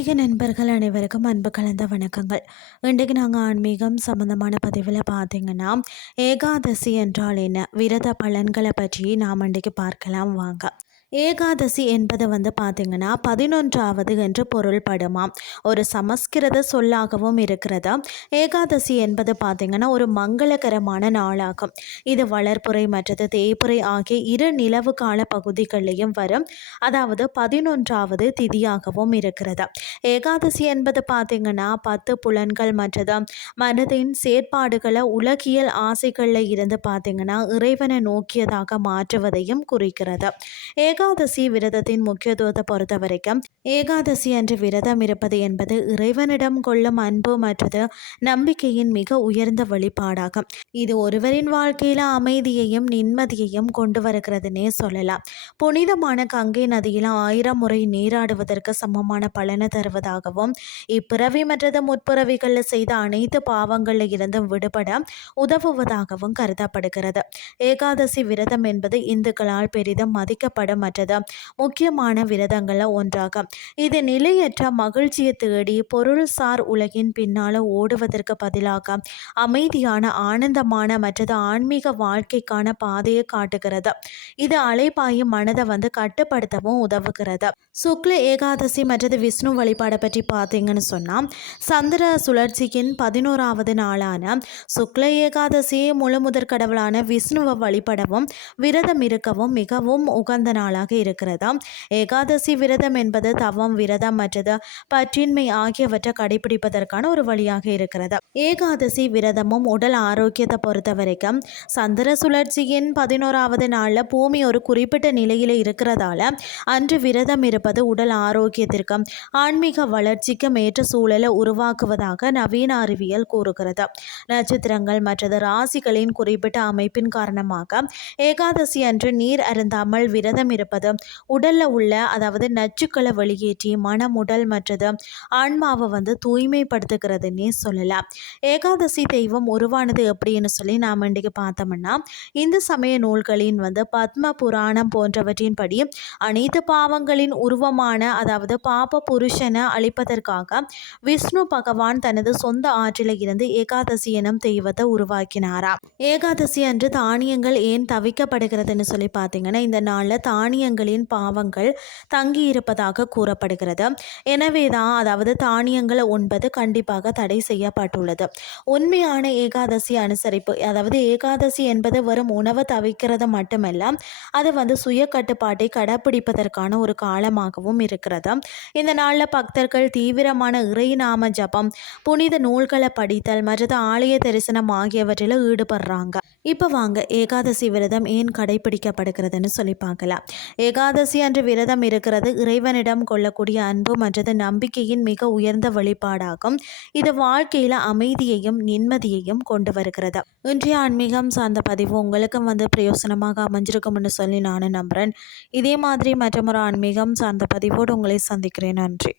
ஆன்மீக நண்பர்கள் அனைவருக்கும் அன்பு கலந்த வணக்கங்கள். இன்றைக்கு நாங்கள் ஆன்மீகம் சம்பந்தமான பதிவில் பார்த்தீங்கன்னா, ஏகாதசி என்றால் என்ன, விரத பலன்களை பற்றி நாம் இன்றைக்கு பார்க்கலாம் வாங்க. ஏகாதசி என்பது பார்த்திங்கன்னா 11வது என்று பொருள்படுமாம். ஒரு சமஸ்கிருத சொல்லாகவும் இருக்கிறது. ஏகாதசி என்பது பார்த்திங்கன்னா ஒரு மங்களகரமான நாளாகும். இது வளர்ப்புறை மற்றது தேய்புறை ஆகிய இரு நிலவு கால பகுதிகளிலையும் வரும். அதாவது 11வது திதியாகவும் இருக்கிறது. ஏகாதசி என்பது பார்த்திங்கன்னா 10 புலன்கள் மற்றது மனதின் செயற்பாடுகளை உலகியல் ஆசைகளில் இருந்து பார்த்திங்கன்னா இறைவனை நோக்கியதாக மாற்றுவதையும் குறிக்கிறது. ஏகாதசி விரதத்தின் முக்கியத்துவத்தை பொறுத்த வரைக்கும் ஏகாதசி அன்று விரதம் இருப்பது என்பது இறைவனிடம் கொள்ளும் அன்பு மற்றது நம்பிக்கையின் மிக உயர்ந்த வெளிப்பாடாகும். இது ஒருவரின் வாழ்க்கையில அமைதியையும் நிம்மதியையும் கொண்டு வருகிறதுனே சொல்லலாம். புனிதமான கங்கை நதியில 1000 முறை நீராடுவதற்கு சமமான பலனை தருவதாகவும் இப்பிறவி மற்றது முற்பிறவிகளில் செய்த அனைத்து பாவங்களில் இருந்தும் விடுபட உதவுவதாகவும் கருதப்படுகிறது. ஏகாதசி விரதம் என்பது இந்துக்களால் பெரிதும் மதிக்கப்படும் மற்றது முக்கியமான விரதங்களில் ஒன்றாகும். இது நிலையற்ற மகிழ்ச்சியை தேடி பொருள்சார் உலகின் பின்னால் ஓடுவதற்கு பதிலாக அமைதியான ஆனந்தமான மற்றது ஆன்மீக வாழ்க்கைக்கான பாதையை காட்டுகிறது. இது அலைபாயும் மனதை கட்டுப்படுத்தவும் உதவுகிறது. சுக்ல ஏகாதசி மற்றது விஷ்ணு வழிபாடை பற்றி பார்த்தீங்கன்னு சொன்னால், சந்திர சுழற்சியின் 11வது நாளான சுக்ல ஏகாதசியை முழு முதற் கடவுளான விஷ்ணுவை வழிபடவும் விரதம் இருக்கவும் மிகவும் உகந்த நாளாக இருக்கிறது. ஏகாதசி விரதம் என்பது தவம், விரதம் மற்றது பற்றின்மை ஆகியவற்றை கடைபிடிப்பதற்கான ஒரு வழியாக இருக்கிறது. ஏகாதசி விரதமும் உடல் ஆரோக்கியத்தை பொறுத்த வரைக்கும் சந்திர சுழற்சியின் 11வது நாளில் பூமி ஒரு குறிப்பிட்ட நிலையில் இருக்கிறதால அன்று விரதம் இருப்பது உடல் ஆரோக்கியத்திற்கும் ஆன்மீக வளர்ச்சிக்கும் ஏற்ற சூழலை உருவாக்குவதாக நவீன அறிவியல் கூறுகிறது. நட்சத்திரங்கள் மற்றது ராசிகளின் குறிப்பிட்ட அமைப்பின் காரணமாக ஏகாதசி அன்று நீர் அருந்தாமல் விரதம் இருப்பது உடல்ல உள்ள அதாவது நச்சுக்களை வெளியேற்றி மனம், உடல் மற்றது ஆன்மாவை தூய்மைப்படுத்துகிறதுன்னே சொல்லலாம். ஏகாதசி தெய்வம் உருவானது எப்படின்னு சொல்லி நாம் இன்றைக்கு பார்த்தோம்னா, இந்து சமய நூல்களின் பத்ம புராணம் போன்றவற்றின்படி அனைத்து பாவங்களின் உருவமான அதாவது பாப புருஷனை அழிப்பதற்காக விஷ்ணு பகவான் தனது சொந்த ஆற்றில இருந்து ஏகாதசி எனும் தெய்வத்தை உருவாக்கினாராம். ஏகாதசி அன்று தானியங்கள் ஏன் தவிக்கப்படுகிறதுன்னு சொல்லி பார்த்தீங்கன்னா, இந்த நாளில் தானியங்களின் பாவங்கள் தங்கி இருப்பதாக கூறப்படுகிறது. எனவே தான் அதாவது தானியங்களை உண்பது கண்டிப்பாக தடை செய்யப்பட்டுள்ளது. உண்மையான ஏகாதசி அனுசரிப்பு, அதாவது ஏகாதசி என்பது வெறும் உணவை தவிக்கிறது மட்டுமல்ல, அது சுய கட்டுப்பாட்டை கடைப்பிடிப்பதற்கான ஒரு காலமாகவும் இருக்கிறது. இந்த நாளில் பக்தர்கள் தீவிரமான இறைநாம ஜபம், புனித நூல்களை படித்தல் மற்றது ஆலய தரிசனம் ஆகியவற்றில் ஈடுபடுறாங்க. இப்போ வாங்க ஏகாதசி விரதம் ஏன் கடைபிடிக்கப்படுகிறதுன்னு சொல்லி பார்க்கலாம். ஏகாதசி அன்று விரதம் இருக்கிறது இறைவனிடம் கொள்ளக்கூடிய அன்பு மற்றது நம்பிக்கையின் மிக உயர்ந்த வெளிப்பாடாகும். இது வாழ்க்கையில் அமைதியையும் நிம்மதியையும் கொண்டு வருகிறது. இன்றைய ஆன்மீகம் சார்ந்த பதிவு உங்களுக்கும் பிரயோசனமாக அமைஞ்சிருக்கும்னு சொல்லி நானும் நம்புகிறேன். இதே மாதிரி மற்றொரு ஆன்மீகம் சார்ந்த பதிவோடு உங்களை சந்திக்கிறேன். நன்றி.